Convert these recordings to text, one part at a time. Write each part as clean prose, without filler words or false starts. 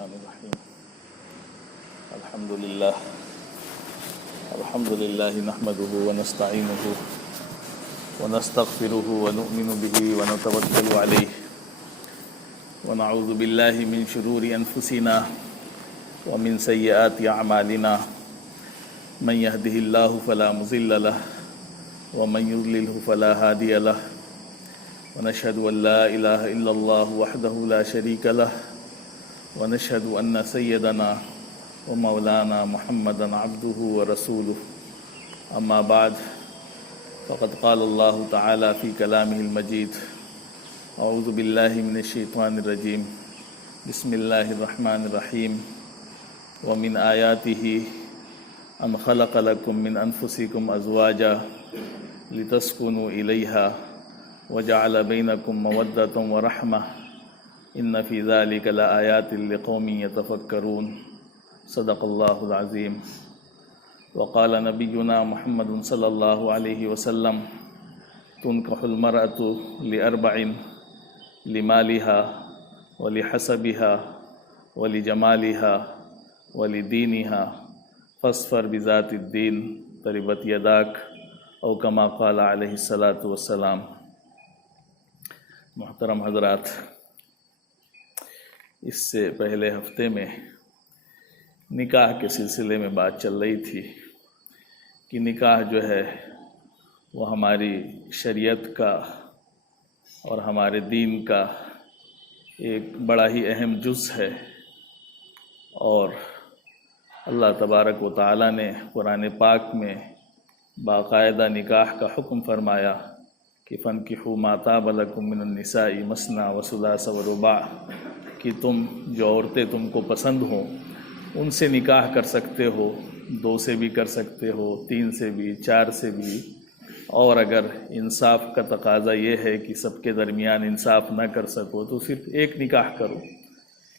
الرحمن الرحيم. الحمد لله نحمده ونستعينه ونستغفره ونؤمن به ونتوكل عليه ونعوذ بالله من شرور أنفسنا ومن سيئات أعمالنا من يهده الله فلا مضل له ومن يضلله فلا هادي له ونشهد أن لا إله إلا الله وحده لا شريك له ونشهد أن سيدنا ومولانا محمدا عبده ورسوله. أما بعد فقد قال الله تعالى في كلامه المجيد: أعوذ بالله من الشيطان الرجيم، بسم الله الرحمن الرحيم. ومن آياته أن خلق لكم من أنفسكم أزواجا لتسكنوا إليها وجعل بينكم مودة ورحمة إن في ذلك لآيات لقوم يتفكرون. صدق الله العظيم. وقال نبينا محمد صلى الله عليه وسلم: تنكح المرأة لأربع: لمالها ولحسبها ولجمالها ولدينها فاصفر بذات الدين تربت يداك، او كما قال علیہ الصلاۃ والسلام. محترم حضرات، اس سے پہلے ہفتے میں نکاح کے سلسلے میں بات چل رہی تھی کہ نکاح جو ہے وہ ہماری شریعت کا اور ہمارے دین کا ایک بڑا ہی اہم جز ہے، اور اللہ تبارک و تعالیٰ نے قرآن پاک میں باقاعدہ نکاح کا حکم فرمایا کہ فَانْكِحُوا مَا طَابَ لَكُم مِّنَ النِّسَاءِ مَثْنَىٰ وَثُلَاثَ وَرُبَاعَ، کہ تم جو عورتیں تم کو پسند ہوں ان سے نکاح کر سکتے ہو، 2 سے بھی کر سکتے ہو، 3 سے بھی، 4 سے بھی، اور اگر انصاف کا تقاضا یہ ہے کہ سب کے درمیان انصاف نہ کر سکو تو صرف ایک نکاح کرو.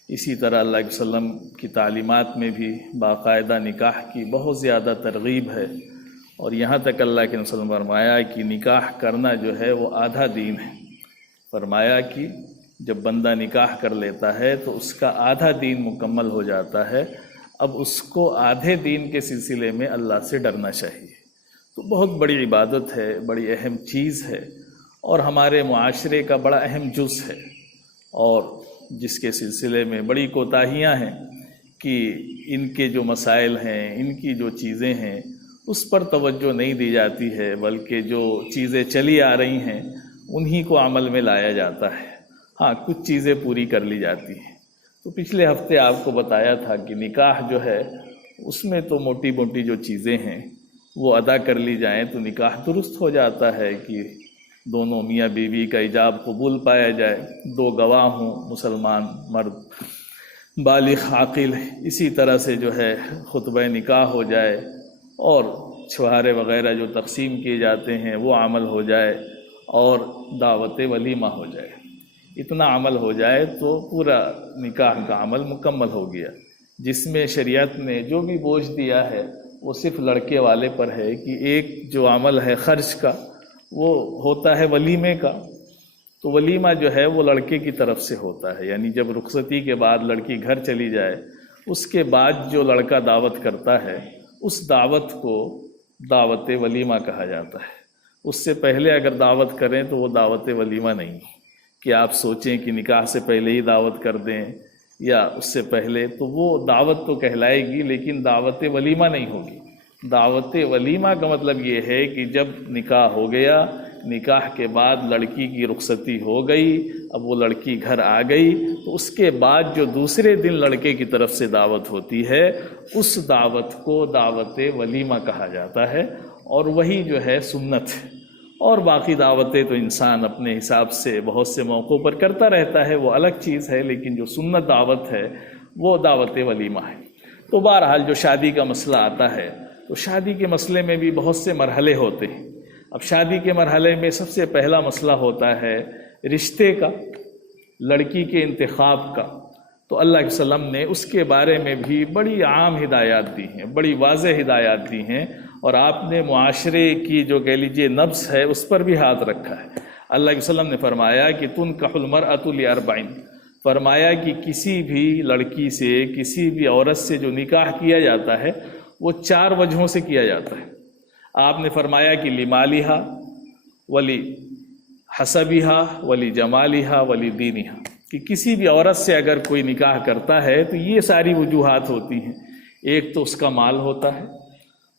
اسی طرح اللہ علیہ وسلم کی تعلیمات میں بھی باقاعدہ نکاح کی بہت زیادہ ترغیب ہے، اور یہاں تک اللہ کے رسول نے فرمایا کہ نکاح کرنا جو ہے وہ آدھا دین ہے. فرمایا کہ جب بندہ نکاح کر لیتا ہے تو اس کا آدھا دین مکمل ہو جاتا ہے. اب اس کو آدھے دین کے سلسلے میں اللہ سے ڈرنا چاہیے. تو بہت بڑی عبادت ہے، بڑی اہم چیز ہے، اور ہمارے معاشرے کا بڑا اہم جز ہے، اور جس کے سلسلے میں بڑی کوتاہیاں ہیں کہ ان کے جو مسائل ہیں، ان کی جو چیزیں ہیں اس پر توجہ نہیں دی جاتی ہے، بلکہ جو چیزیں چلی آ رہی ہیں انہی کو عمل میں لایا جاتا ہے. ہاں، کچھ چیزیں پوری کر لی جاتی ہیں. تو پچھلے ہفتے آپ کو بتایا تھا کہ نکاح جو ہے اس میں تو موٹی موٹی جو چیزیں ہیں وہ ادا کر لی جائیں تو نکاح درست ہو جاتا ہے، کہ دونوں میاں بیوی کا ایجاب قبول پایا جائے، 2 گواہ ہوں، مسلمان مرد بالغ عاقل، اسی طرح سے جو ہے خطبہ نکاح ہو جائے، اور چھوارے وغیرہ جو تقسیم کیے جاتے ہیں وہ عمل ہو جائے، اور دعوت ولیمہ ہو جائے. اتنا عمل ہو جائے تو پورا نکاح کا عمل مکمل ہو گیا. جس میں شریعت نے جو بھی بوجھ دیا ہے وہ صرف لڑکے والے پر ہے کہ ایک جو عمل ہے خرچ کا وہ ہوتا ہے ولیمے کا. تو ولیمہ جو ہے وہ لڑکے کی طرف سے ہوتا ہے، یعنی جب رخصتی کے بعد لڑکی گھر چلی جائے اس کے بعد جو لڑکا دعوت کرتا ہے اس دعوت کو دعوت ولیمہ کہا جاتا ہے. اس سے پہلے اگر دعوت کریں تو وہ دعوت ولیمہ نہیں کہ آپ سوچیں کہ نکاح سے پہلے ہی دعوت کر دیں یا اس سے پہلے، تو وہ دعوت تو کہلائے گی لیکن دعوت ولیمہ نہیں ہوگی. دعوت ولیمہ کا مطلب یہ ہے کہ جب نکاح ہو گیا، نکاح کے بعد لڑکی کی رخصتی ہو گئی، اب وہ لڑکی گھر آ گئی، تو اس کے بعد جو دوسرے دن لڑکے کی طرف سے دعوت ہوتی ہے اس دعوت کو دعوت ولیمہ کہا جاتا ہے، اور وہی جو ہے سنت ہے. اور باقی دعوتیں تو انسان اپنے حساب سے بہت سے موقعوں پر کرتا رہتا ہے، وہ الگ چیز ہے، لیکن جو سنت دعوت ہے وہ دعوت ولیمہ ہے. تو بہرحال جو شادی کا مسئلہ آتا ہے تو شادی کے مسئلے میں بھی بہت سے مرحلے ہوتے ہیں. اب شادی کے مرحلے میں سب سے پہلا مسئلہ ہوتا ہے رشتے کا، لڑکی کے انتخاب کا. تو اللہ کے وسلم نے اس کے بارے میں بھی بڑی عام ہدایات دی ہیں، بڑی واضح ہدایات دی ہیں، اور آپ نے معاشرے کی جو کہہ لیجیے نبض ہے اس پر بھی ہاتھ رکھا ہے. اللہ کے وسلم نے فرمایا کہ تنکح المرأۃ لأربع، فرمایا کہ کسی بھی لڑکی سے کسی بھی عورت سے جو نکاح کیا جاتا ہے وہ 4 وجہوں سے کیا جاتا ہے۔ آپ نے فرمایا کہ لمالہا ولی حسبہا ولی جمالہا ولی دینہا، کہ کسی بھی عورت سے اگر کوئی نکاح کرتا ہے تو یہ ساری وجوہات ہوتی ہیں۔ ایک تو اس کا مال ہوتا ہے،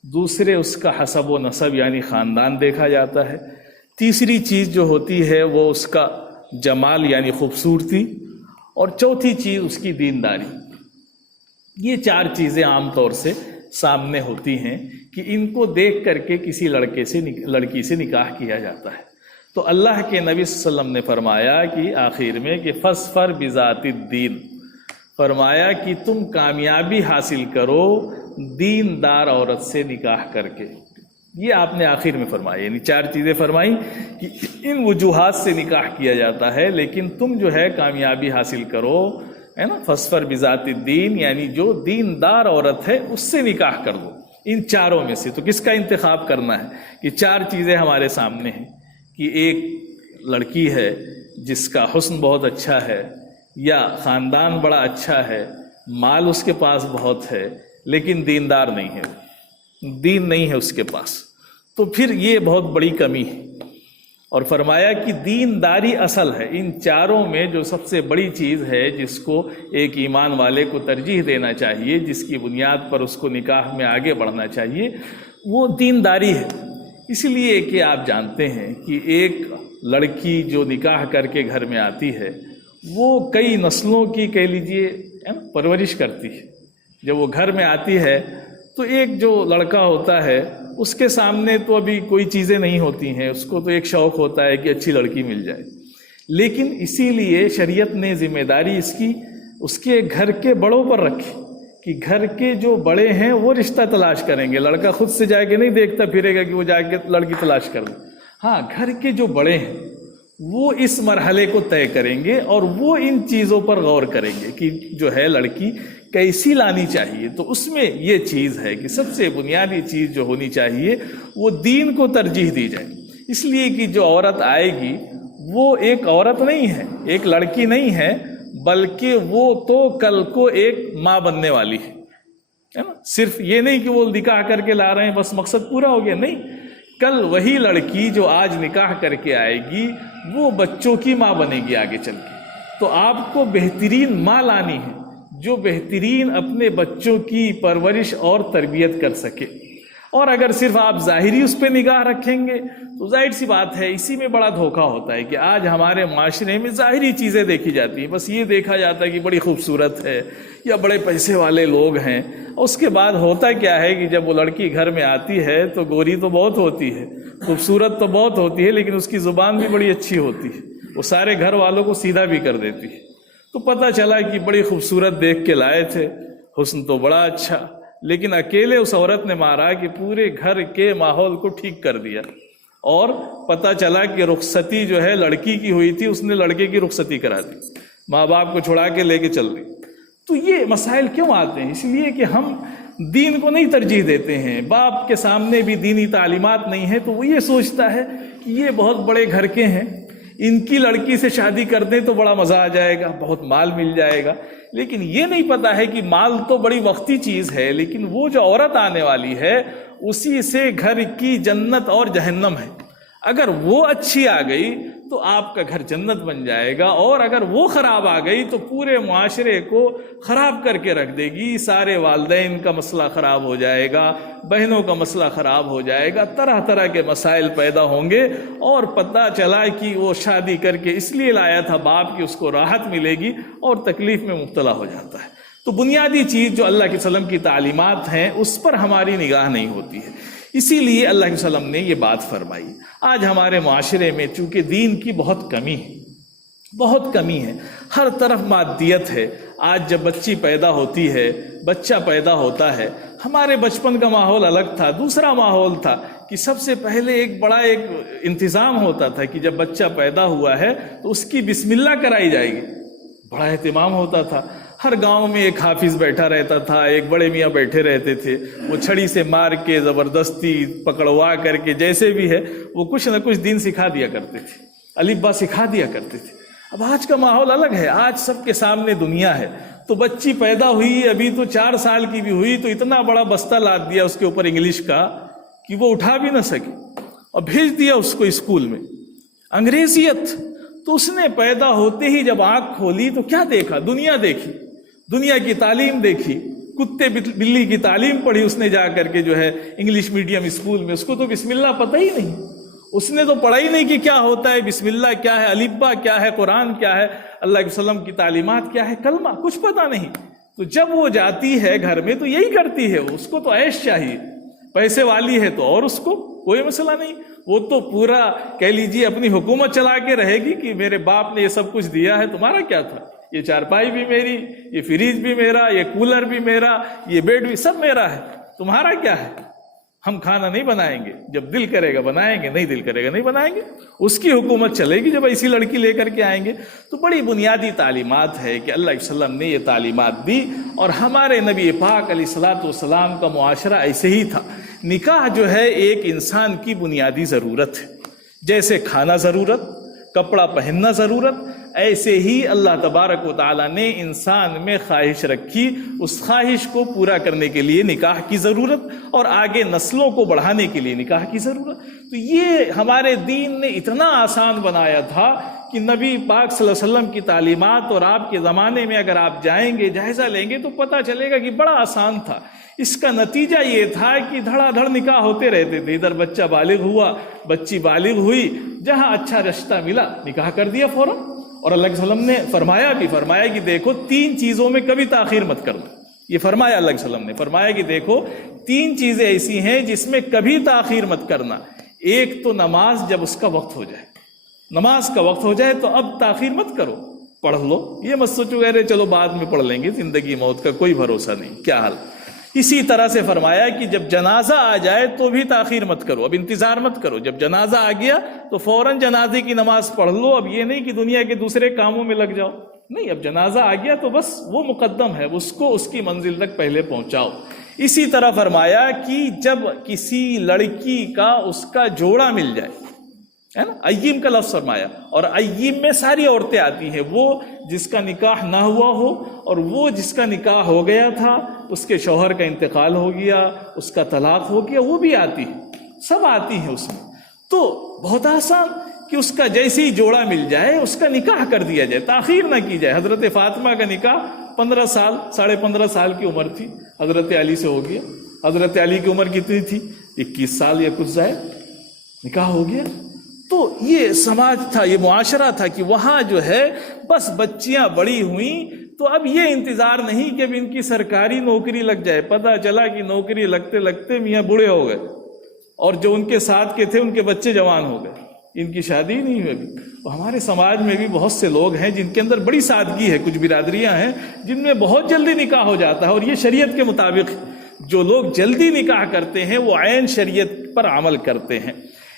دوسرے اس کا حسب و نسب یعنی خاندان دیکھا جاتا ہے، تیسری چیز جو ہوتی ہے وہ اس کا جمال یعنی خوبصورتی، اور چوتھی چیز اس کی دینداری۔ یہ 4 چیزیں عام طور سے سامنے ہوتی ہیں کہ ان کو دیکھ کر کے کسی لڑکی سے نکاح کیا جاتا ہے۔ تو اللہ کے نبی صلی اللہ علیہ وسلم نے فرمایا کہ آخر میں کہ فَاظْفَرْ بِذَاتِ الدِّينِ، فرمایا کہ تم کامیابی حاصل کرو دیندار عورت سے نکاح کر کے۔ یہ آپ نے آخر میں فرمایا، یعنی 4 چیزیں فرمائیں کہ ان وجوہات سے نکاح کیا جاتا ہے، لیکن تم جو ہے کامیابی حاصل کرو، ہے نا، فَاظْفَرْ بِذَاتِ الدِّينِ، یعنی جو دیندار عورت ہے اس سے نکاح کر دو۔ ان 4 میں سے تو کس کا انتخاب کرنا ہے کہ 4 چیزیں ہمارے سامنے ہیں کہ ایک لڑکی ہے جس کا حسن بہت اچھا ہے، یا خاندان بڑا اچھا ہے، مال اس کے پاس بہت ہے، لیکن دیندار نہیں ہے، دین نہیں ہے اس کے پاس، تو پھر یہ بہت بڑی کمی ہے۔ اور فرمایا کہ دینداری اصل ہے۔ ان 4 میں جو سب سے بڑی چیز ہے جس کو ایک ایمان والے کو ترجیح دینا چاہیے، جس کی بنیاد پر اس کو نکاح میں آگے بڑھنا چاہیے، وہ دینداری ہے۔ اس لیے کہ آپ جانتے ہیں کہ ایک لڑکی جو نکاح کر کے گھر میں آتی ہے وہ کئی نسلوں کی کہہ لیجئے پرورش کرتی ہے۔ جب وہ گھر میں آتی ہے تو ایک جو لڑکا ہوتا ہے اس کے سامنے تو ابھی کوئی چیزیں نہیں ہوتی ہیں، اس کو تو ایک شوق ہوتا ہے کہ اچھی لڑکی مل جائے، لیکن اسی لیے شریعت نے ذمہ داری اس کے گھر کے بڑوں پر رکھی کہ گھر کے جو بڑے ہیں وہ رشتہ تلاش کریں گے۔ لڑکا خود سے جا کے نہیں دیکھتا پھرے گا کہ وہ جا کے لڑکی تلاش کر دے، ہاں گھر کے جو بڑے ہیں وہ اس مرحلے کو طے کریں گے اور وہ ان چیزوں پر غور کریں گے کہ جو ہے لڑکی کیسی لانی چاہیے۔ تو اس میں یہ چیز ہے کہ سب سے بنیادی چیز جو ہونی چاہیے وہ دین کو ترجیح دی جائے، اس لیے کہ جو عورت آئے گی وہ ایک عورت نہیں ہے، ایک لڑکی نہیں ہے، بلکہ وہ تو کل کو ایک ماں بننے والی ہے نا۔ صرف یہ نہیں کہ وہ نکاح کر کے لا رہے ہیں بس مقصد پورا ہو گیا، نہیں، کل وہی لڑکی جو آج نکاح کر کے آئے گی وہ بچوں کی ماں بنے گی آگے چل کے۔ تو آپ کو بہترین ماں لانی ہے جو بہترین اپنے بچوں کی پرورش اور تربیت کر سکے۔ اور اگر صرف آپ ظاہری اس پہ نگاہ رکھیں گے تو ظاہر سی بات ہے اسی میں بڑا دھوکہ ہوتا ہے کہ آج ہمارے معاشرے میں ظاہری چیزیں دیکھی جاتی ہیں، بس یہ دیکھا جاتا ہے کہ بڑی خوبصورت ہے یا بڑے پیسے والے لوگ ہیں۔ اس کے بعد ہوتا کیا ہے کہ جب وہ لڑکی گھر میں آتی ہے تو گوری تو بہت ہوتی ہے، خوبصورت تو بہت ہوتی ہے، لیکن اس کی زبان بھی بڑی اچھی ہوتی ہے، وہ سارے گھر والوں کو سیدھا بھی کر دیتی ہے۔ تو پتہ چلا کہ بڑی خوبصورت دیکھ کے لائے تھے، حسن تو بڑا اچھا، لیکن اکیلے اس عورت نے مارا کہ پورے گھر کے ماحول کو ٹھیک کر دیا، اور پتہ چلا کہ رخصتی جو ہے لڑکی کی ہوئی تھی، اس نے لڑکے کی رخصتی کرا دی، ماں باپ کو چھڑا کے لے کے چل دی۔ تو یہ مسائل کیوں آتے ہیں؟ اس لیے کہ ہم دین کو نہیں ترجیح دیتے ہیں، باپ کے سامنے بھی دینی تعلیمات نہیں ہے، تو وہ یہ سوچتا ہے کہ یہ بہت بڑے گھر کے ہیں، ان کی لڑکی سے شادی کر دیں تو بڑا مزہ آ جائے گا، بہت مال مل جائے گا، لیکن یہ نہیں پتا ہے کہ مال تو بڑی وقتی چیز ہے، لیکن وہ جو عورت آنے والی ہے اسی سے گھر کی جنت اور جہنم ہے۔ اگر وہ اچھی آ گئی تو آپ کا گھر جنت بن جائے گا، اور اگر وہ خراب آ گئی تو پورے معاشرے کو خراب کر کے رکھ دے گی، سارے والدین کا مسئلہ خراب ہو جائے گا، بہنوں کا مسئلہ خراب ہو جائے گا، طرح طرح کے مسائل پیدا ہوں گے، اور پتہ چلا کہ وہ شادی کر کے اس لیے لایا تھا باپ کی اس کو راحت ملے گی، اور تکلیف میں مبتلا ہو جاتا ہے۔ تو بنیادی چیز جو اللہ کے وسلم کی تعلیمات ہیں اس پر ہماری نگاہ نہیں ہوتی ہے، اسی لیے اللہ کے وسلم نے یہ بات فرمائی۔ آج ہمارے معاشرے میں چونکہ دین کی بہت کمی ہے، ہر طرف مادیت ہے۔ آج جب بچی پیدا ہوتی ہے، بچہ پیدا ہوتا ہے، ہمارے بچپن کا ماحول الگ تھا، دوسرا ماحول تھا کہ سب سے پہلے ایک بڑا انتظام ہوتا تھا کہ جب بچہ پیدا ہوا ہے تو اس کی بسم اللہ کرائی جائے گی، بڑا اہتمام ہوتا تھا۔ ہر گاؤں میں ایک حافظ بیٹھا رہتا تھا، ایک بڑے میاں بیٹھے رہتے تھے، وہ چھڑی سے مار کے زبردستی پکڑوا کر کے جیسے بھی ہے وہ کچھ نہ کچھ دین سکھا دیا کرتے تھے، الف با سکھا دیا کرتے تھے۔ اب آج کا ماحول الگ ہے، آج سب کے سامنے دنیا ہے. تو بچی پیدا ہوئی، ابھی تو 4 سال کی بھی ہوئی تو اتنا بڑا بستہ لاد دیا اس کے اوپر انگلش کا کہ وہ اٹھا بھی نہ سکے اور بھیج دیا اس کو اسکول میں. انگریزیت. تو اس نے پیدا ہوتے ہی جب آنکھ کھولی تو کیا دیکھا؟ دنیا دیکھی، دنیا کی تعلیم دیکھی، کتے بلی کی تعلیم پڑھی اس نے جا کر کے جو ہے انگلش میڈیم اسکول میں. اس کو تو بسم اللہ پتہ ہی نہیں، اس نے تو پڑھا ہی نہیں کہ کیا ہوتا ہے بسم اللہ کیا ہے، الف با کیا ہے، قرآن کیا ہے، اللہ کے وسلم کی تعلیمات کیا ہے، کلمہ کچھ پتہ نہیں. تو جب وہ جاتی ہے گھر میں تو یہی کرتی ہے، اس کو تو عیش چاہیے، پیسے والی ہے تو اور اس کو کوئی مسئلہ نہیں، وہ تو پورا کہہ لیجیے اپنی حکومت چلا کے رہے گی کہ میرے باپ نے یہ سب کچھ دیا ہے، تمہارا کیا تھا؟ یہ چارپائی بھی میری، یہ فریج بھی میرا، یہ کولر بھی میرا، یہ بیڈ بھی سب میرا ہے، تمہارا کیا ہے؟ ہم کھانا نہیں بنائیں گے، جب دل کرے گا بنائیں گے، نہیں دل کرے گا نہیں بنائیں گے. اس کی حکومت چلے گی جب ایسی لڑکی لے کر کے آئیں گے. تو بڑی بنیادی تعلیمات ہے کہ اللہ علیہ وسلم نے یہ تعلیمات دی، اور ہمارے نبی پاک علیہ الصلوۃ والسلام کا معاشرہ ایسے ہی تھا. نکاح جو ہے ایک انسان کی بنیادی ضرورت ہے، جیسے کھانا ضرورت، کپڑا پہننا ضرورت، ایسے ہی اللہ تبارک و تعالیٰ نے انسان میں خواہش رکھی، اس خواہش کو پورا کرنے کے لیے نکاح کی ضرورت، اور آگے نسلوں کو بڑھانے کے لیے نکاح کی ضرورت. تو یہ ہمارے دین نے اتنا آسان بنایا تھا کہ نبی پاک صلی اللہ علیہ وسلم کی تعلیمات اور آپ کے زمانے میں اگر آپ جائیں گے، جائزہ لیں گے تو پتہ چلے گا کہ بڑا آسان تھا. اس کا نتیجہ یہ تھا کہ دھڑا دھڑ نکاح ہوتے رہتے تھے. ادھر بچہ بالغ ہوا، بچی بالغ ہوئی، جہاں اچھا رشتہ ملا نکاح کر دیا فوراً. اور اللہ کے وسلم نے فرمایا کہ دیکھو 3 چیزوں میں کبھی تاخیر مت کرنا. یہ فرمایا اللہ کے وسلم نے، فرمایا کہ دیکھو 3 چیزیں ایسی ہیں جس میں کبھی تاخیر مت کرنا. ایک تو نماز، جب اس کا وقت ہو جائے، نماز کا وقت ہو جائے تو اب تاخیر مت کرو، پڑھ لو. یہ مت سوچو گے چلو بعد میں پڑھ لیں گے، زندگی موت کا کوئی بھروسہ نہیں، کیا حال. اسی طرح سے فرمایا کہ جب جنازہ آ جائے تو بھی تاخیر مت کرو، اب انتظار مت کرو، جب جنازہ آ گیا تو فوراً جنازے کی نماز پڑھ لو. اب یہ نہیں کہ دنیا کے دوسرے کاموں میں لگ جاؤ، نہیں، اب جنازہ آ گیا تو بس وہ مقدم ہے، اس کو اس کی منزل تک پہلے پہنچاؤ. اسی طرح فرمایا کہ جب کسی لڑکی کا اس کا جوڑا مل جائے، ہے نا، اییم کا لفظ فرمایا، اور اییم میں ساری عورتیں آتی ہیں، وہ جس کا نکاح نہ ہوا ہو اور وہ جس کا نکاح ہو گیا تھا، اس کے شوہر کا انتقال ہو گیا، اس کا طلاق ہو گیا، وہ بھی آتی ہے، سب آتی ہیں اس میں. تو بہت آسان کہ اس کا جیسے ہی جوڑا مل جائے اس کا نکاح کر دیا جائے، تاخیر نہ کی جائے. حضرت فاطمہ کا نکاح 15 سال 15.5 سال کی عمر تھی، حضرت علی سے ہو گیا. حضرت علی کی عمر کتنی تھی؟ 21 سال یا کچھ زائد، نکاح ہو گیا. تو یہ سماج تھا، یہ معاشرہ تھا کہ وہاں جو ہے بس بچیاں بڑی ہوئیں تو اب یہ انتظار نہیں کہ اب ان کی سرکاری نوکری لگ جائے. پتہ چلا کہ نوکری لگتے لگتے میاں بوڑھے ہو گئے، اور جو ان کے ساتھ کے تھے ان کے بچے جوان ہو گئے، ان کی شادی نہیں ہوئی ابھی. ہمارے سماج میں بھی بہت سے لوگ ہیں جن کے اندر بڑی سادگی ہے، کچھ برادریاں ہیں جن میں بہت جلدی نکاح ہو جاتا ہے، اور یہ شریعت کے مطابق جو لوگ جلدی نکاح کرتے ہیں وہ عین شریعت پر عمل کرتے ہیں.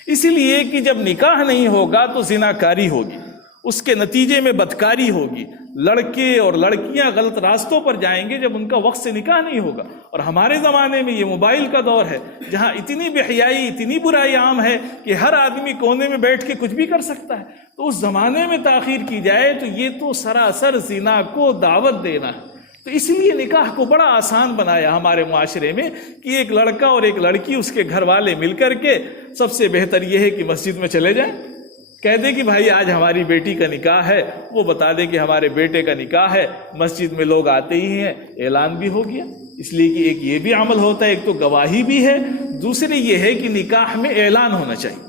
اسی لیے کہ جب نکاح نہیں ہوگا تو زناکاری ہوگی، اس کے نتیجے میں بدکاری ہوگی، لڑکے اور لڑکیاں غلط راستوں پر جائیں گے جب ان کا وقت سے نکاح نہیں ہوگا. اور ہمارے زمانے میں یہ موبائل کا دور ہے جہاں اتنی بے حیائی، اتنی برائی عام ہے کہ ہر آدمی کونے میں بیٹھ کے کچھ بھی کر سکتا ہے. تو اس زمانے میں تاخیر کی جائے تو یہ تو سراسر زنا کو دعوت دینا ہے. تو اس لیے نکاح کو بڑا آسان بنایا ہمارے معاشرے میں کہ ایک لڑکا اور ایک لڑکی، اس کے گھر والے مل کر کے، سب سے بہتر یہ ہے کہ مسجد میں چلے جائیں، کہہ دے کہ بھائی آج ہماری بیٹی کا نکاح ہے، وہ بتا دے کہ ہمارے بیٹے کا نکاح ہے، مسجد میں لوگ آتے ہی ہیں، اعلان بھی ہو گیا. اس لیے کہ ایک یہ بھی عمل ہوتا ہے، ایک تو گواہی بھی ہے، دوسری یہ ہے کہ نکاح میں اعلان ہونا چاہیے.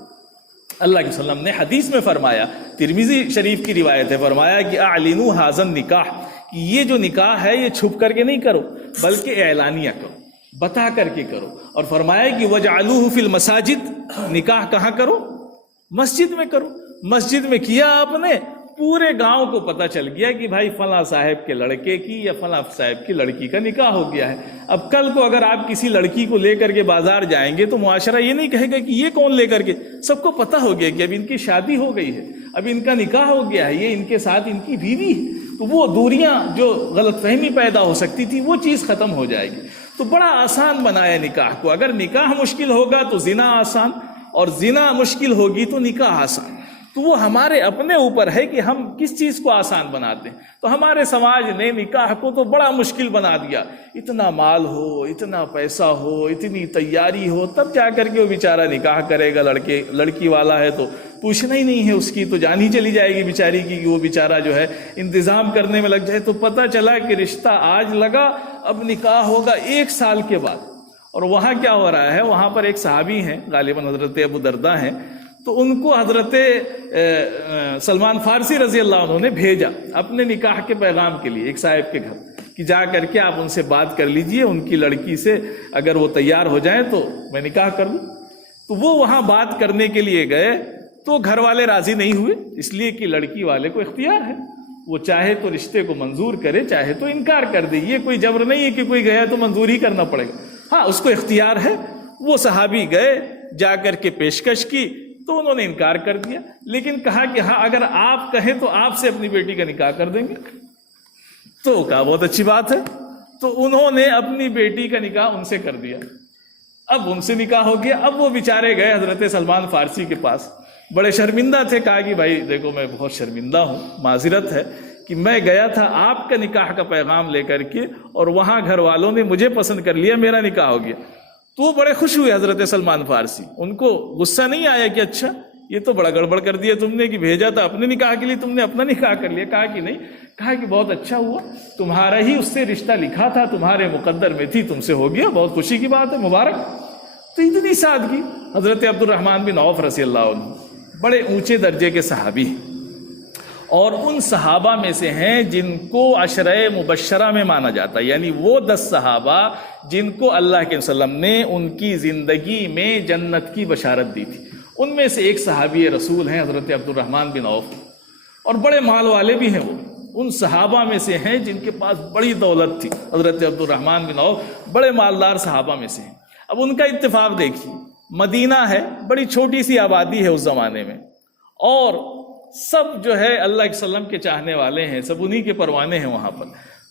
اللہ کے وسلم نے حدیث میں فرمایا، ترمذی شریف کی روایت ہے، فرمایا کہ اعلنوا ھذا النکاح، کہ یہ جو نکاح ہے یہ چھپ کر کے نہیں کرو بلکہ اعلانیہ کرو، بتا کر کے کرو. اور فرمایا کہ وجعلوہ فی المساجد، نکاح کہاں کرو؟ مسجد میں کرو. مسجد میں کیا آپ نے، پورے گاؤں کو پتہ چل گیا کہ بھائی فلاں صاحب کے لڑکے کی یا فلاں صاحب کی لڑکی کا نکاح ہو گیا ہے. اب کل کو اگر آپ کسی لڑکی کو لے کر کے بازار جائیں گے تو معاشرہ یہ نہیں کہے گا کہ یہ کون لے کر کے، سب کو پتہ ہو گیا کہ اب ان کی شادی ہو گئی ہے، اب ان کا نکاح ہو گیا ہے، یہ ان کے ساتھ ان کی بیوی ہے. تو وہ دوریاں جو غلط فہمی پیدا ہو سکتی تھی وہ چیز ختم ہو جائے گی. تو بڑا آسان بنایا نکاح کو. اگر نکاح مشکل ہوگا تو زنا آسان، اور زنا مشکل ہوگی تو نکاح آسان. تو وہ ہمارے اپنے اوپر ہے کہ ہم کس چیز کو آسان بناتے ہیں. تو ہمارے سماج نے نکاح کو تو بڑا مشکل بنا دیا. اتنا مال ہو، اتنا پیسہ ہو، اتنی تیاری ہو، تب جا کر کے وہ بیچارہ نکاح کرے گا. لڑکی والا ہے تو پوچھنا ہی نہیں ہے، اس کی تو جان ہی چلی جائے گی بیچاری کی کہ وہ بیچارہ جو ہے انتظام کرنے میں لگ جائے. تو پتہ چلا کہ رشتہ آج لگا، اب نکاح ہوگا 1 سال کے بعد. اور وہاں کیا ہو رہا ہے، وہاں پر ایک صحابی ہیں، غالباً حضرت ابو درداء ہیں، تو ان کو حضرت سلمان فارسی رضی اللہ عنہ نے بھیجا اپنے نکاح کے پیغام کے لیے ایک صاحب کے گھر کہ جا کر کے آپ ان سے بات کر لیجئے، ان کی لڑکی سے اگر وہ تیار ہو جائیں تو میں نکاح کر لوں. تو وہ وہاں بات کرنے کے لیے گئے تو گھر والے راضی نہیں ہوئے، اس لیے کہ لڑکی والے کو اختیار ہے، وہ چاہے تو رشتے کو منظور کرے، چاہے تو انکار کر دے. یہ کوئی جبر نہیں ہے کہ کوئی گیا تو منظور ہی کرنا پڑے گا، ہاں اس کو اختیار ہے. وہ صحابی گئے، جا کر کے پیشکش کی تو انہوں نے انکار کر دیا، لیکن کہا کہ ہاں اگر آپ کہیں تو آپ سے اپنی بیٹی کا نکاح کر دیں گے. تو کہا بہت اچھی بات ہے. تو انہوں نے اپنی بیٹی کا نکاح ان سے کر دیا. اب ان سے نکاح ہو گیا. اب وہ بیچارے گئے حضرت سلمان فارسی کے پاس، بڑے شرمندہ تھے. کہا کہ بھائی دیکھو میں بہت شرمندہ ہوں، معذرت ہے کہ میں گیا تھا آپ کا نکاح کا پیغام لے کر کے اور وہاں گھر والوں نے مجھے پسند کر لیا، میرا نکاح ہو گیا. تو وہ بڑے خوش ہوئے حضرت سلمان فارسی، ان کو غصہ نہیں آیا کہ اچھا یہ تو بڑا گڑبڑ کر دیا تم نے کہ بھیجا تھا اپنے نکاح کے لیے، تم نے اپنا نکاح کر لیا. کہا کہ نہیں، کہا کہ بہت اچھا ہوا، تمہارا ہی اس سے رشتہ لکھا تھا، تمہارے مقدر میں تھی، تم سے ہو گیا، بہت خوشی کی بات ہے، مبارک. تو اتنی سادگی. حضرت عبد الرحمن بن عوف رضی اللہ عنہ بڑے اونچے درجے کے صحابی اور ان صحابہ میں سے ہیں جن کو عشرہ مبشرہ میں مانا جاتا ہے، یعنی وہ 10 صحابہ جن کو اللہ کے وسلم نے ان کی زندگی میں جنت کی بشارت دی تھی. ان میں سے ایک صحابی رسول ہیں حضرت عبد الرحمن بن عوف، اور بڑے مال والے بھی ہیں. وہ ان صحابہ میں سے ہیں جن کے پاس بڑی دولت تھی. حضرت عبد الرحمن بن عوف بڑے مالدار صحابہ میں سے ہیں. اب ان کا اتفاق دیکھیے، مدینہ ہے، بڑی چھوٹی سی آبادی ہے اس زمانے میں، اور سب جو ہے اللہ کے وسلم کے چاہنے والے ہیں، سب انہی کے پروانے ہیں وہاں پر.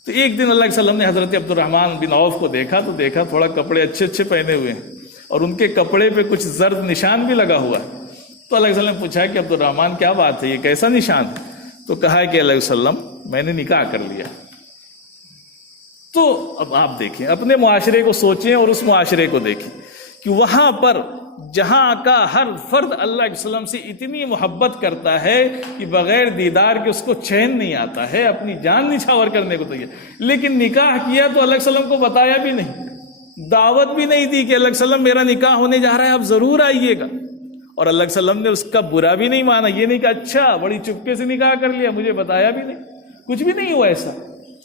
تو ایک دن اللہ کے وسلم نے حضرت عبد الرحمن بن عوف کو دیکھا تو دیکھا تھوڑا کپڑے اچھے اچھے پہنے ہوئے ہیں اور ان کے کپڑے پہ کچھ زرد نشان بھی لگا ہوا ہے. تو اللہ کے وسلم نے پوچھا کہ عبد الرحمن کیا بات ہے، یہ کیسا نشان ہے؟ تو کہا کہ اللہ کے وسلم میں نے نکاح کر لیا. تو اب آپ دیکھیں، اپنے معاشرے کو سوچیں اور اس معاشرے کو دیکھیں کہ وہاں پر جہاں کا ہر فرد اللہ کے وسلم سے اتنی محبت کرتا ہے کہ بغیر دیدار کے اس کو چین نہیں آتا ہے، اپنی جان نچھاور کرنے کو تیار، لیکن نکاح کیا تو اللہ کے وسلم کو بتایا بھی نہیں، دعوت بھی نہیں دی کہ اللہ کے وسلم میرا نکاح ہونے جا رہا ہے، آپ ضرور آئیے گا. اور اللہ کے وسلم نے اس کا برا بھی نہیں مانا، یہ نہیں کہ اچھا بڑی چپکے سے نکاح کر لیا، مجھے بتایا بھی نہیں، کچھ بھی نہیں ہوا ایسا.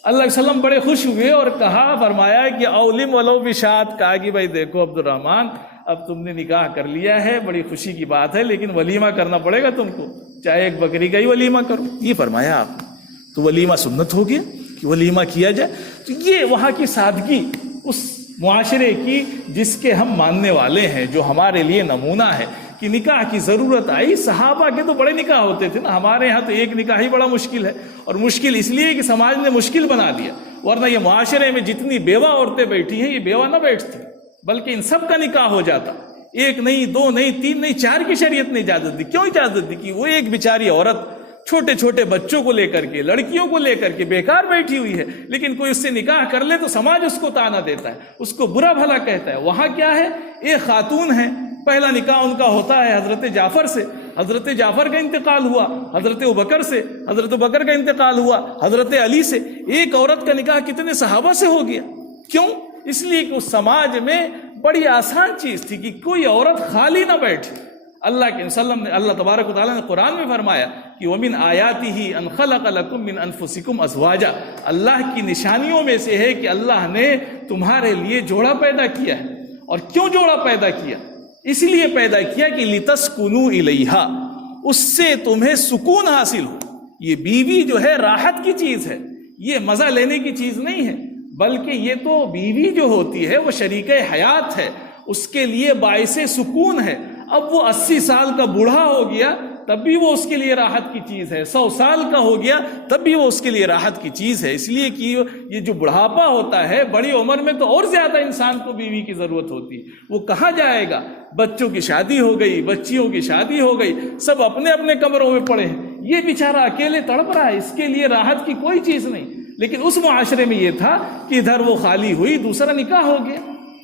اللہ کے وسلم بڑے خوش ہوئے اور کہا، فرمایا کہ اولم ولو بشات، کہا کہ بھائی دیکھو عبد الرحمن اب تم نے نکاح کر لیا ہے، بڑی خوشی کی بات ہے، لیکن ولیمہ کرنا پڑے گا تم کو، چاہے ایک بکری کا ہی ولیمہ کرو. یہ فرمایا آپ نے. تو ولیمہ سنت ہو گیا کہ ولیمہ کیا جائے. تو یہ وہاں کی سادگی اس معاشرے کی جس کے ہم ماننے والے ہیں، جو ہمارے لیے نمونہ ہے کہ نکاح کی ضرورت آئی. صحابہ کے تو بڑے نکاح ہوتے تھے نا، ہمارے ہاں تو ایک نکاح ہی بڑا مشکل ہے، اور مشکل اس لیے کہ سماج نے مشکل بنا دیا، ورنہ یہ معاشرے میں جتنی بیوہ عورتیں بیٹھی ہیں یہ بیوہ نہ بیٹھتی، بلکہ ان سب کا نکاح ہو جاتا. ایک نہیں، 2 نہیں، 3 نہیں، 4 کی شریعت نے اجازت دی. کیوں اجازت دی؟ کہ وہ ایک بیچاری عورت چھوٹے چھوٹے بچوں کو لے کر کے، لڑکیوں کو لے کر کے بیکار بیٹھی ہوئی ہے، لیکن کوئی اس سے نکاح کر لے تو سماج اس کو طعنہ دیتا ہے، اس کو برا بھلا کہتا ہے. وہاں کیا ہے، ایک خاتون ہے، پہلا نکاح ان کا ہوتا ہے حضرت جعفر سے، حضرت جعفر کا انتقال ہوا، حضرت ابوبکر سے، حضرت ابوبکر کا انتقال ہوا، حضرت علی سے. ایک عورت کا نکاح کتنے صحابہ سے ہو گیا. کیوں؟ اس لیے کہ اس سماج میں بڑی آسان چیز تھی کہ کوئی عورت خالی نہ بیٹھے. اللہ کے وسلم نے، اللہ تبارک و تعالیٰ نے قرآن میں فرمایا کہ وَمِنْ آيَاتِهِ أَنْ خَلَقَ لَكُم مِّنْ أَنفُسِكُمْ أَزْوَاجًا، اللہ کی نشانیوں میں سے ہے کہ اللہ نے تمہارے لیے جوڑا پیدا کیا ہے. اور کیوں جوڑا پیدا کیا؟ اس لیے پیدا کیا کہ لِتَسْكُنُوا إِلَيْهَا، اس سے تمہیں سکون حاصل ہو. یہ بیوی جو ہے راحت کی چیز ہے، یہ مزہ لینے کی چیز نہیں ہے، بلکہ یہ تو بیوی جو ہوتی ہے وہ شریک حیات ہے، اس کے لیے باعث سکون ہے. اب وہ 80 سال کا بوڑھا ہو گیا، تب بھی وہ اس کے لیے راحت کی چیز ہے، 100 سال کا ہو گیا تب بھی وہ اس کے لیے راحت کی چیز ہے، اس لیے کہ یہ جو بڑھاپا ہوتا ہے بڑی عمر میں تو اور زیادہ انسان کو بیوی کی ضرورت ہوتی ہے، وہ کہاں جائے گا؟ بچوں کی شادی ہو گئی، بچیوں کی شادی ہو گئی، سب اپنے اپنے کمروں میں پڑے ہیں، یہ بیچارہ اکیلے تڑپ رہا ہے، اس کے لیے راحت کی کوئی چیز نہیں۔ لیکن اس معاشرے میں یہ تھا کہ ادھر وہ خالی ہوئی، دوسرا نکاح ہو گیا،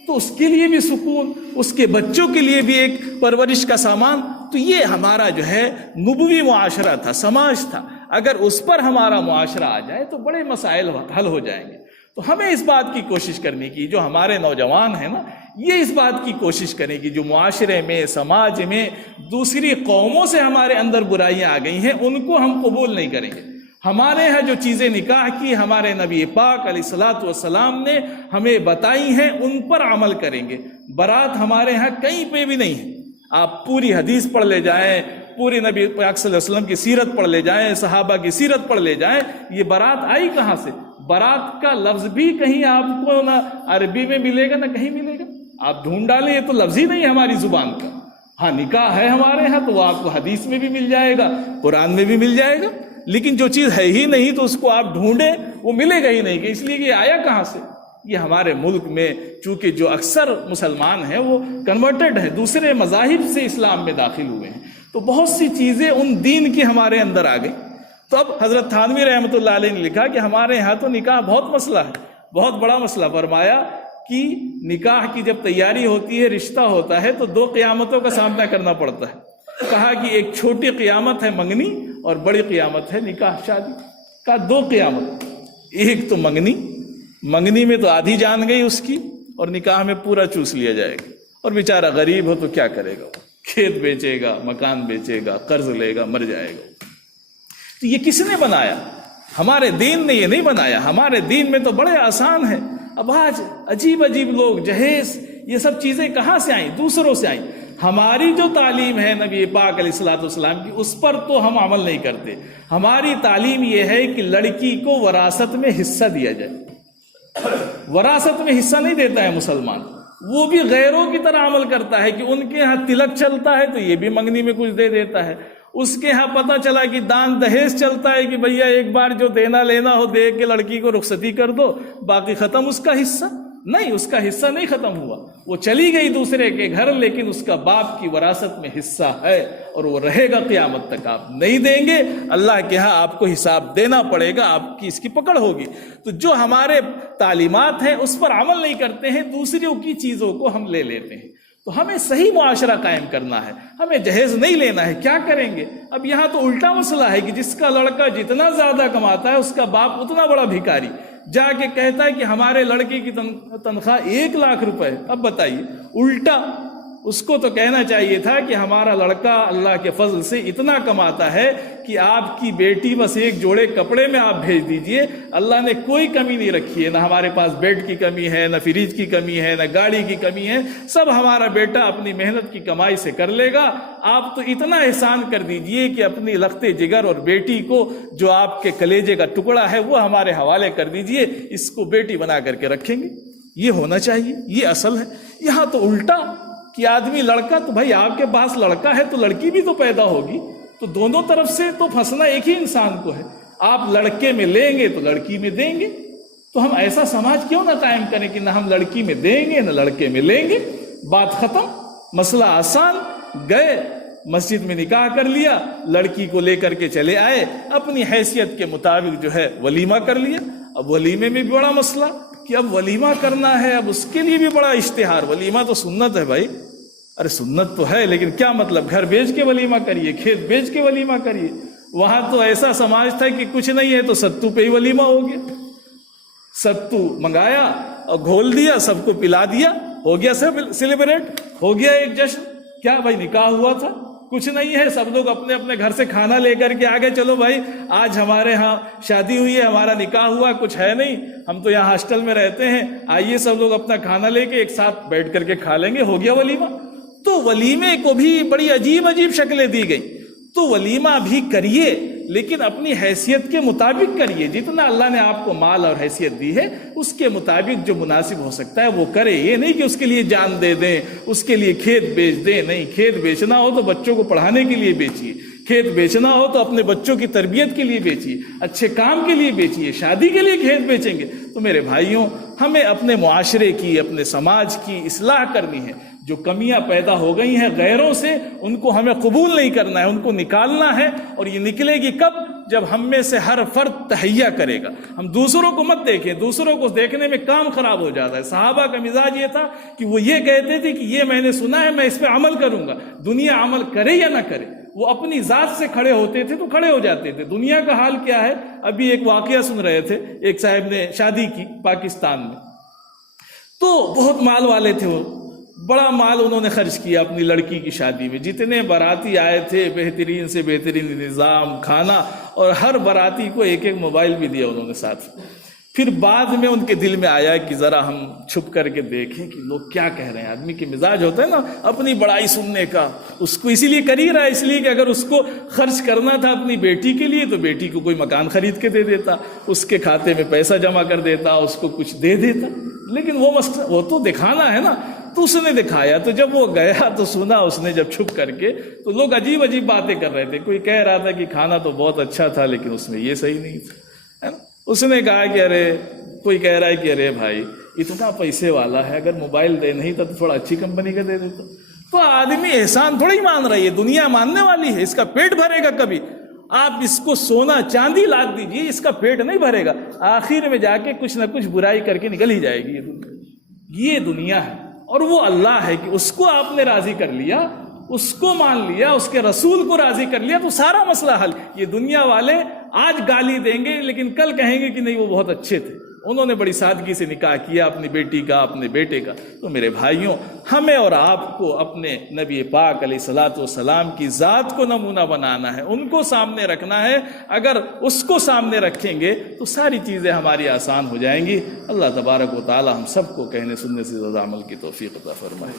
تو اس کے لیے بھی سکون، اس کے بچوں کے لیے بھی ایک پرورش کا سامان۔ تو یہ ہمارا جو ہے نبوی معاشرہ تھا، سماج تھا۔ اگر اس پر ہمارا معاشرہ آ جائے تو بڑے مسائل حل ہو جائیں گے۔ تو ہمیں اس بات کی کوشش کرنی کی، جو ہمارے نوجوان ہیں نا، یہ اس بات کی کوشش کریں کہ جو معاشرے میں، سماج میں دوسری قوموں سے ہمارے اندر برائیاں آ گئی ہیں ان کو ہم قبول نہیں کریں گے۔ ہمارے یہاں جو چیزیں نکاح کی ہمارے نبی پاک علیہ الصلوۃ والسلام نے ہمیں بتائی ہیں ان پر عمل کریں گے۔ برات ہمارے یہاں کہیں پہ بھی نہیں ہے، آپ پوری حدیث پڑھ لے جائیں، پوری نبی پاک صلی اللہ علیہ وسلم کی سیرت پڑھ لے جائیں، صحابہ کی سیرت پڑھ لے جائیں، یہ برات آئی کہاں سے؟ برات کا لفظ بھی کہیں آپ کو نہ عربی میں ملے گا نہ کہیں ملے گا، آپ ڈھونڈ ڈالیں، یہ تو لفظ ہی نہیں ہے ہماری زبان کا۔ ہاں نکاح ہے ہمارے یہاں تو وہ آپ کو حدیث میں بھی مل جائے گا، قرآن میں بھی مل جائے گا، لیکن جو چیز ہے ہی نہیں تو اس کو آپ ڈھونڈیں وہ ملے گا ہی نہیں، کہ اس لیے کہ یہ آیا کہاں سے؟ یہ ہمارے ملک میں چونکہ جو اکثر مسلمان ہیں وہ کنورٹڈ ہیں، دوسرے مذاہب سے اسلام میں داخل ہوئے ہیں، تو بہت سی چیزیں ان دین کی ہمارے اندر آ گئی۔ تو اب حضرت تھانوی رحمۃ اللہ علیہ نے لکھا کہ ہمارے یہاں تو نکاح بہت مسئلہ ہے، بہت بڑا مسئلہ۔ فرمایا کہ نکاح کی جب تیاری ہوتی ہے، رشتہ ہوتا ہے، تو 2 قیامتوں کا سامنا کرنا پڑتا ہے۔ کہا کہ ایک چھوٹی قیامت ہے منگنی اور بڑی قیامت ہے نکاح شادی۔ کہا 2 قیامت، ایک تو منگنی میں تو آدھی جان گئی اس کی، اور نکاح میں پورا چوس لیا جائے گا، اور بیچارہ غریب ہو تو کیا کرے گا، کھیت بیچے گا، مکان بیچے گا، قرض لے گا، مر جائے گا۔ تو یہ کس نے بنایا؟ ہمارے دین نے یہ نہیں بنایا، ہمارے دین میں تو بڑے آسان ہے۔ اب آج عجیب عجیب لوگ، جہیز، یہ سب چیزیں کہاں سے آئیں؟ دوسروں سے آئیں۔ ہماری جو تعلیم ہے نبی پاک علیہ الصلوۃ والسلام کی، اس پر تو ہم عمل نہیں کرتے۔ ہماری تعلیم یہ ہے کہ لڑکی کو وراثت میں حصہ دیا جائے۔ وراثت میں حصہ نہیں دیتا ہے مسلمان، وہ بھی غیروں کی طرح عمل کرتا ہے کہ ان کے ہاں تلک چلتا ہے تو یہ بھی منگنی میں کچھ دے دیتا ہے، اس کے ہاں پتہ چلا کہ دان دہیز چلتا ہے کہ بھیا ایک بار جو دینا لینا ہو دے کے لڑکی کو رخصتی کر دو، باقی ختم اس کا حصہ۔ نہیں، اس کا حصہ نہیں ختم ہوا، وہ چلی گئی دوسرے کے گھر، لیکن اس کا باپ کی وراثت میں حصہ ہے اور وہ رہے گا قیامت تک۔ آپ نہیں دیں گے، اللہ کے ہاں آپ کو حساب دینا پڑے گا، آپ کی اس کی پکڑ ہوگی۔ تو جو ہمارے تعلیمات ہیں اس پر عمل نہیں کرتے ہیں، دوسروں کی چیزوں کو ہم لے لیتے ہیں۔ تو ہمیں صحیح معاشرہ قائم کرنا ہے، ہمیں جہیز نہیں لینا ہے۔ کیا کریں گے؟ اب یہاں تو الٹا مسئلہ ہے کہ جس کا لڑکا جتنا زیادہ کماتا ہے اس کا باپ اتنا بڑا بھکاری، جا کے کہتا ہے کہ ہمارے لڑکے کی تنخواہ 1 لاکھ روپے۔ اب بتائیے، الٹا اس کو تو کہنا چاہیے تھا کہ ہمارا لڑکا اللہ کے فضل سے اتنا کماتا ہے کہ آپ کی بیٹی بس 1 جوڑے کپڑے میں آپ بھیج دیجئے، اللہ نے کوئی کمی نہیں رکھی ہے، نہ ہمارے پاس بیڈ کی کمی ہے، نہ فریج کی کمی ہے، نہ گاڑی کی کمی ہے، سب ہمارا بیٹا اپنی محنت کی کمائی سے کر لے گا۔ آپ تو اتنا احسان کر دیجئے کہ اپنی لخت جگر اور بیٹی کو، جو آپ کے کلیجے کا ٹکڑا ہے، وہ ہمارے حوالے کر دیجئے، اس کو بیٹی بنا کر کے رکھیں گے۔ یہ ہونا چاہیے، یہ اصل ہے۔ یہاں تو الٹا کہ آدمی لڑکا، تو بھائی آپ کے پاس لڑکا ہے تو لڑکی بھی تو پیدا ہوگی، تو دونوں طرف سے تو پھنسنا ایک ہی انسان کو ہے۔ آپ لڑکے میں لیں گے تو لڑکی میں دیں گے، تو ہم ایسا سماج کیوں نہ قائم کریں کہ نہ ہم لڑکی میں دیں گے نہ لڑکے میں لیں گے، بات ختم، مسئلہ آسان۔ گئے مسجد میں نکاح کر لیا، لڑکی کو لے کر کے چلے آئے، اپنی حیثیت کے مطابق جو ہے ولیمہ کر لیا۔ اب ولیمے میں بھی بڑا مسئلہ کہ اب ولیمہ کرنا ہے، اب اس کے لیے بھی بڑا اشتہار۔ ولیمہ تو سنت ہے بھائی، ارے سنت تو ہے، لیکن کیا مطلب گھر بیچ کے ولیمہ کریے، کھیت بیچ کے ولیمہ کریے؟ وہاں تو ایسا سماج تھا کہ کچھ نہیں ہے تو ستو پہ ہی ولیمہ ہو گیا، ستو منگایا اور گھول دیا، سب کو پلا دیا، ہو گیا سب سیلیبریٹ، ہو گیا ایک جشن۔ کیا بھائی نکاح ہوا تھا؟ کچھ نہیں ہے، سب لوگ اپنے اپنے گھر سے کھانا لے کر کے آگے، چلو بھائی آج ہمارے ہاں شادی ہوئی ہے، ہمارا نکاح ہوا، کچھ ہے نہیں، ہم تو یہاں ہاسٹل میں رہتے ہیں، آئیے سب لوگ اپنا کھانا لے کے ایک ساتھ بیٹھ کر کے کھا لیں گے، ہو گیا ولیمہ۔ تو ولیمے کو بھی بڑی عجیب عجیب شکلیں دی گئی۔ تو ولیمہ بھی کریے، لیکن اپنی حیثیت کے مطابق کریے، جتنا اللہ نے آپ کو مال اور حیثیت دی ہے اس کے مطابق جو مناسب ہو سکتا ہے وہ کرے۔ یہ نہیں کہ اس کے لیے جان دے دیں، اس کے لیے کھیت بیچ دیں، نہیں، کھیت بیچنا ہو تو بچوں کو پڑھانے کے لیے بیچیے، کھیت بیچنا ہو تو اپنے بچوں کی تربیت کے لیے بیچیے، اچھے کام کے لیے بیچیے، شادی کے لیے کھیت بیچیں گے؟ تو میرے بھائیوں، ہمیں اپنے معاشرے کی، اپنے سماج کی اصلاح کرنی ہے۔ جو کمیاں پیدا ہو گئی ہیں غیروں سے، ان کو ہمیں قبول نہیں کرنا ہے، ان کو نکالنا ہے۔ اور یہ نکلے گی کب؟ جب ہم میں سے ہر فرد تہیہ کرے گا۔ ہم دوسروں کو مت دیکھیں، دوسروں کو دیکھنے میں کام خراب ہو جاتا ہے۔ صحابہ کا مزاج یہ تھا کہ وہ یہ کہتے تھے کہ یہ میں نے سنا ہے، میں اس پہ عمل کروں گا، دنیا عمل کرے یا نہ کرے۔ وہ اپنی ذات سے کھڑے ہوتے تھے تو کھڑے ہو جاتے تھے۔ دنیا کا حال کیا ہے؟ ابھی ایک واقعہ سن رہے تھے، ایک صاحب نے شادی کی پاکستان میں، تو بہت مال والے تھے، وہ بڑا مال انہوں نے خرچ کیا اپنی لڑکی کی شادی میں۔ جتنے باراتی آئے تھے، بہترین سے بہترین نظام، کھانا، اور ہر باراتی کو ایک ایک موبائل بھی دیا انہوں نے ساتھ۔ پھر بعد میں ان کے دل میں آیا کہ ذرا ہم چھپ کر کے دیکھیں کہ لوگ کیا کہہ رہے ہیں۔ آدمی کے مزاج ہوتا ہے نا اپنی بڑائی سننے کا، اس کو اسی لیے کر ہی رہا ہے، اس لیے کہ اگر اس کو خرچ کرنا تھا اپنی بیٹی کے لیے تو بیٹی کو کوئی مکان خرید کے دے دیتا، اس کے کھاتے میں پیسہ جمع کر دیتا، اس کو کچھ دے دیتا۔ لیکن وہ تو دکھانا ہے نا، تو اس نے دکھایا۔ تو جب وہ گیا تو سنا اس نے جب چھپ کر کے، تو لوگ عجیب عجیب باتیں کر رہے تھے۔ کوئی کہہ رہا تھا کہ کھانا تو بہت اچھا تھا لیکن اس میں یہ صحیح نہیں تھا، ہے نا۔ اس نے کہا کہ ارے، کوئی کہہ رہا ہے کہ ارے بھائی اتنا پیسے والا ہے، اگر موبائل دے نہیں تھا تو تھوڑا اچھی کمپنی کا دے دیتا۔ تو آدمی احسان تھوڑا ہی مان رہی ہے، دنیا ماننے والی ہے، اس کا پیٹ بھرے گا کبھی؟ آپ اس کو سونا چاندی لاد دیجیے، اس کا پیٹ نہیں بھرے گا، آخر میں جا کے کچھ نہ کچھ برائی کر کے نکل ہی جائے گی۔ یہ دنیا ہے، اور وہ اللہ ہے کہ اس کو آپ نے راضی کر لیا، اس کو مان لیا، اس کے رسول کو راضی کر لیا تو سارا مسئلہ حل۔ یہ دنیا والے آج گالی دیں گے لیکن کل کہیں گے کہ نہیں وہ بہت اچھے تھے، انہوں نے بڑی سادگی سے نکاح کیا اپنی بیٹی کا، اپنے بیٹے کا۔ تو میرے بھائیوں، ہمیں اور آپ کو اپنے نبی پاک علیہ الصلوۃ والسلام کی ذات کو نمونہ بنانا ہے، ان کو سامنے رکھنا ہے۔ اگر اس کو سامنے رکھیں گے تو ساری چیزیں ہماری آسان ہو جائیں گی۔ اللہ تبارک و تعالی ہم سب کو کہنے سننے سے زیادہ عمل کی توفیق عطا فرمائے۔